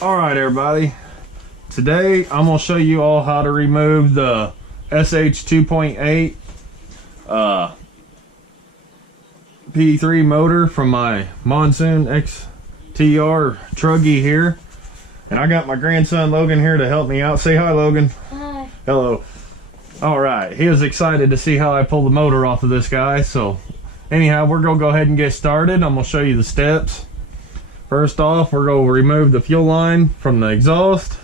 Alright everybody, today I'm going to show you all how to remove the SH 2.8 P3 motor from my Monsoon XTR truggy here. And I got my grandson Logan here to help me out. Say hi, Logan. Hi. Hello. Alright, he was excited to see how I pull the motor off of this guy. So anyhow, we're going to go ahead and get started. I'm going to show you the steps. First off, we're going to remove the fuel line from the exhaust.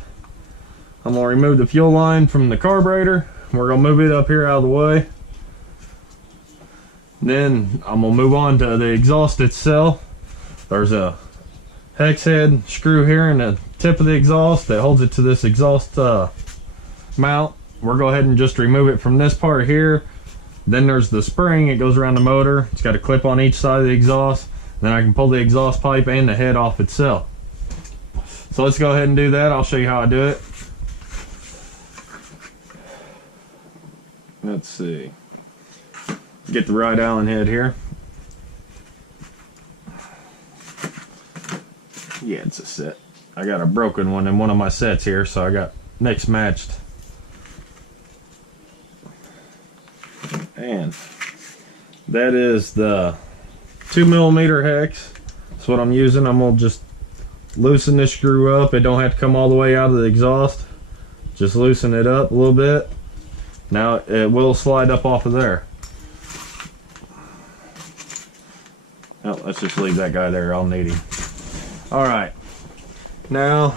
I'm going to remove the fuel line from the carburetor. We're going to move it up here out of the way. Then I'm going to move on to the exhaust itself. There's a hex head screw here in the tip of the exhaust that holds it to this exhaust mount. We'll go ahead and just remove it from this part here. Then there's the spring. It goes around the motor. It's got a clip on each side of the exhaust. Then I can pull the exhaust pipe and the head off itself. So let's go ahead and do that. I'll show you how I do it. Let's see. Get the right Allen head here. Yeah, it's a set. I got a broken one in one of my sets here, so I got mixed matched. And that is the 2mm hex. That's what I'm using. I'm gonna just loosen this screw up. It don't have to come all the way out of the exhaust. Just loosen it up a little bit. Now it will slide up off of there. Oh, let's just leave that guy there. I'll need him. Alright. Now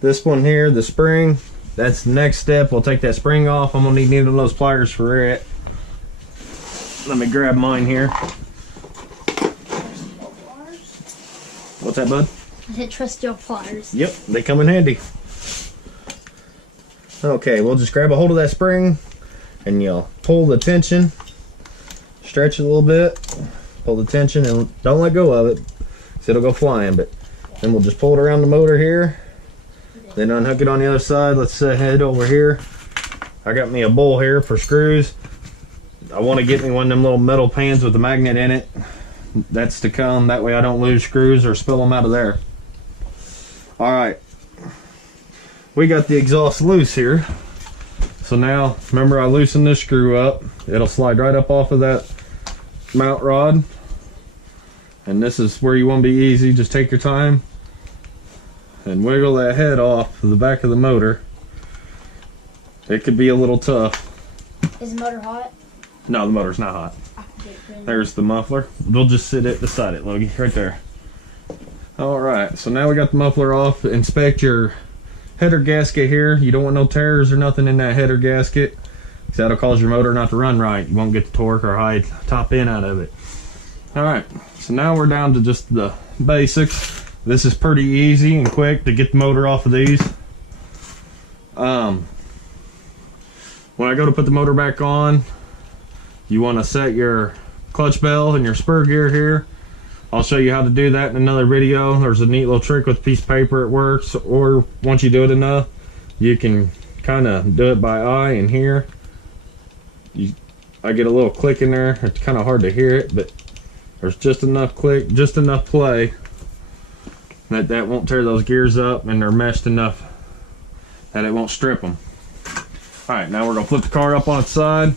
this one here, the spring, that's the next step. We'll take that spring off. I'm gonna need one of those pliers for it. Let me grab mine here. What's that, bud? I said trust your pliers. Yep, they come in handy. Okay, we'll just grab a hold of that spring and you'll pull the tension, stretch it a little bit, pull the tension and don't let go of it because it'll go flying. But then we'll just pull it around the motor here, then unhook it on the other side. Let's head over here. I got me a bowl here for screws. I want to get me one of them little metal pans with a magnet in it. That's to come. That way I don't lose screws or spill them out of there. Alright. We got the exhaust loose here. So now, remember I loosened this screw up. It'll slide right up off of that mount rod. And this is where you want to be easy. Just take your time and wiggle that head off of the back of the motor. It could be a little tough. Is the motor hot? No, the motor's not hot. There's the muffler. We'll just sit it beside it, Logie, right there. Alright, so now we got the muffler off. Inspect your header gasket here. You don't want no tears or nothing in that header gasket, because that'll cause your motor not to run right. You won't get the torque or high top end out of it. Alright, so now we're down to just the basics. This is pretty easy and quick to get the motor off of these. When I go to put the motor back on, you want to set your clutch bell and your spur gear here. I'll show you how to do that in another video. There's a neat little trick with a piece of paper. It works. Or once you do it enough, you can kind of do it by eye. And here, I get a little click in there. It's kind of hard to hear it, but there's just enough click, just enough play that won't tear those gears up, and they're meshed enough that it won't strip them. All right, now we're gonna flip the car up on its side.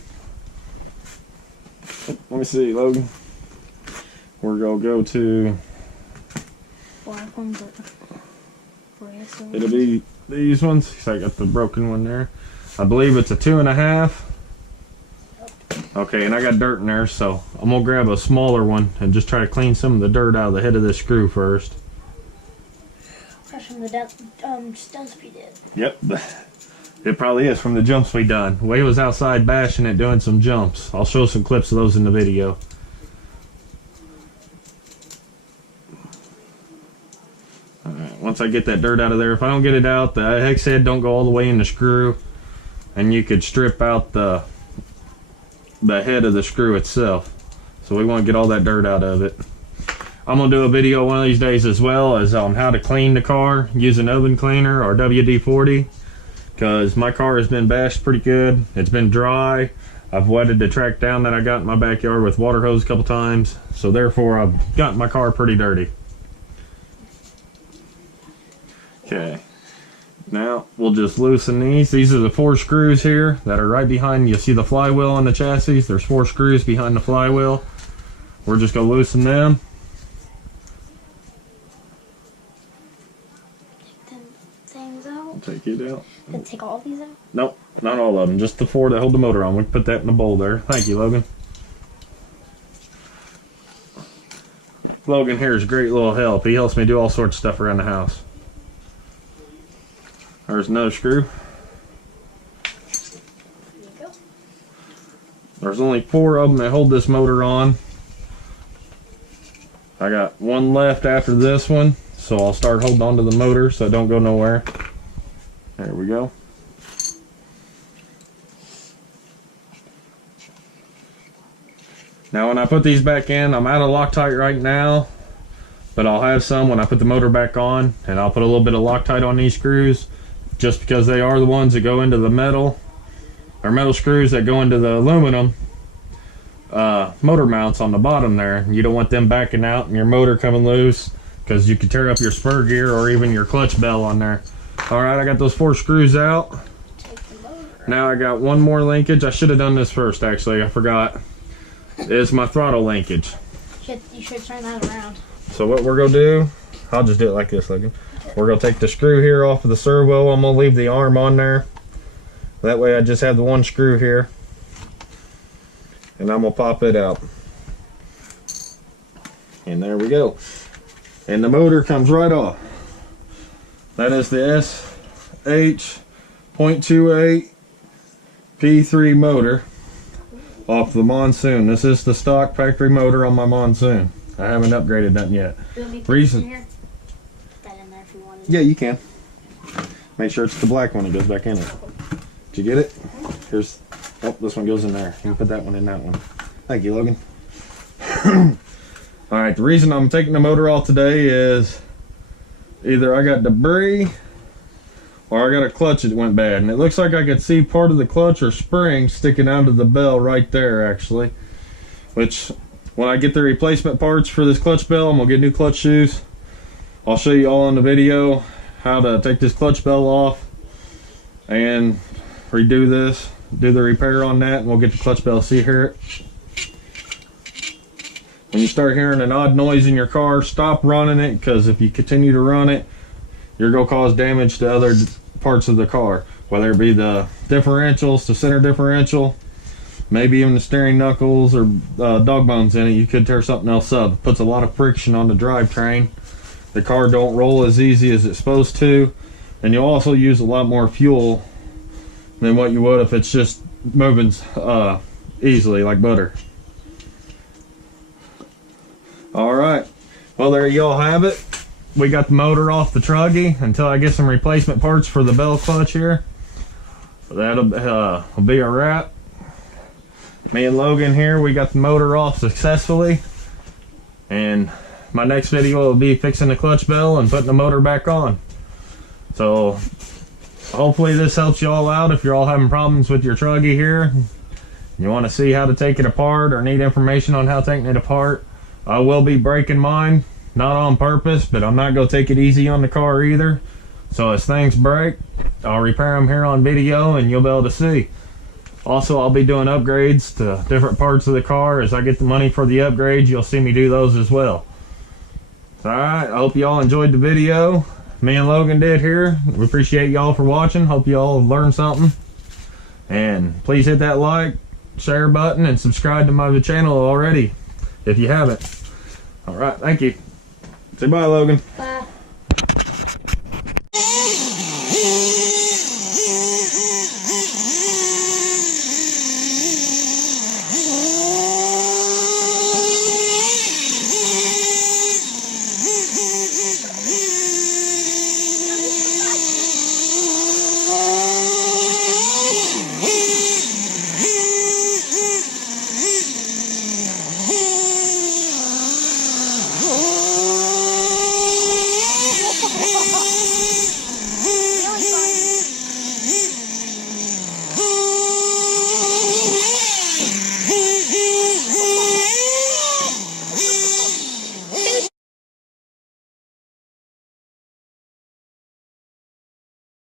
Let me see, Logan. We're gonna go to. It'll be these ones. So I got the broken one there. I believe it's a 2.5. Okay, and I got dirt in there, so I'm gonna grab a smaller one and just try to clean some of the dirt out of the head of this screw first. That's from the stunts we did. Yep. It probably is from the jumps we done. Way was outside bashing it, doing some jumps. I'll show some clips of those in the video. Alright, once I get that dirt out of there, if I don't get it out, the hex head don't go all the way in the screw, and you could strip out the head of the screw itself. So we want to get all that dirt out of it. I'm going to do a video one of these days as well as how to clean the car using oven cleaner or WD-40. Because my car has been bashed pretty good. It's been dry. I've wetted the track down that I got in my backyard with water hose a couple times, so therefore I've gotten my car pretty dirty. Okay. Now we'll just loosen these. These are the 4 screws here that are right behind. You see the flywheel on the chassis? There's 4 screws behind the flywheel. We're just gonna loosen them. Take them things out. I'll take it out. Then take all these out? Nope, not all of them. Just the 4 that hold the motor on. We can put that in the bowl there. Thank you, Logan. Logan here is a great little help. He helps me do all sorts of stuff around the house. There's another screw. There you go. There's only 4 of them that hold this motor on. I got 1 left after this one, so I'll start holding on to the motor so it don't go nowhere. There we go. Now when I put these back in, I'm out of Loctite right now, but I'll have some when I put the motor back on, and I'll put a little bit of Loctite on these screws just because they are the ones that go into the metal, or metal screws that go into the aluminum motor mounts on the bottom there. You don't want them backing out and your motor coming loose, because you could tear up your spur gear or even your clutch bell on there. Alright, I got those 4 screws out. Now I got 1 more linkage. I should have done this first, actually. I forgot. It's my throttle linkage. You should turn that around. So what we're going to do, I'll just do it like this, Logan. We're going to take the screw here off of the servo. I'm going to leave the arm on there. That way I just have the 1 screw here. And I'm going to pop it out. And there we go. And the motor comes right off. That is the SH.28 P3 motor off the Monsoon. This is the stock factory motor on my Monsoon. I haven't upgraded nothing yet. Reason. Here? Put that in there if you wanted. Yeah, you can. Make sure it's the black one that goes back in it. Did you get it? Here's. Oh, this one goes in there. You can put that one in that one. Thank you, Logan. Alright, the reason I'm taking the motor off today is either I got debris or I got a clutch that went bad. And it looks like I could see part of the clutch or spring sticking out of the bell right there, actually. Which, when I get the replacement parts for this clutch bell, I'm going to get new clutch shoes. I'll show you all in the video how to take this clutch bell off and redo this. Do the repair on that, and we'll get the clutch bell. See here. When you start hearing an odd noise in your car, stop running it, because if you continue to run it, you're going to cause damage to other parts of the car, whether it be the differentials, the center differential, maybe even the steering knuckles or dog bones in it. You could tear something else up. It puts a lot of friction on the drivetrain. The car don't roll as easy as it's supposed to, and you'll also use a lot more fuel than what you would if it's just moving easily like butter. Alright, well there you all have it. We got the motor off the truggy until I get some replacement parts for the bell clutch here. That'll be a wrap. Me and Logan here, we got the motor off successfully, and my next video will be fixing the clutch bell and putting the motor back on. So hopefully this helps you all out if you're all having problems with your truggy here. You want to see how to take it apart or need information on how taking it apart. I will be breaking mine, not on purpose, but I'm not going to take it easy on the car either. So as things break, I'll repair them here on video and you'll be able to see. Also, I'll be doing upgrades to different parts of the car. As I get the money for the upgrades, you'll see me do those as well. Alright, I hope y'all enjoyed the video. Me and Logan did here. We appreciate y'all for watching. Hope y'all learned something. And please hit that like, share button, and subscribe to my channel already if you haven't. Alright, thank you. Say bye, Logan. Bye.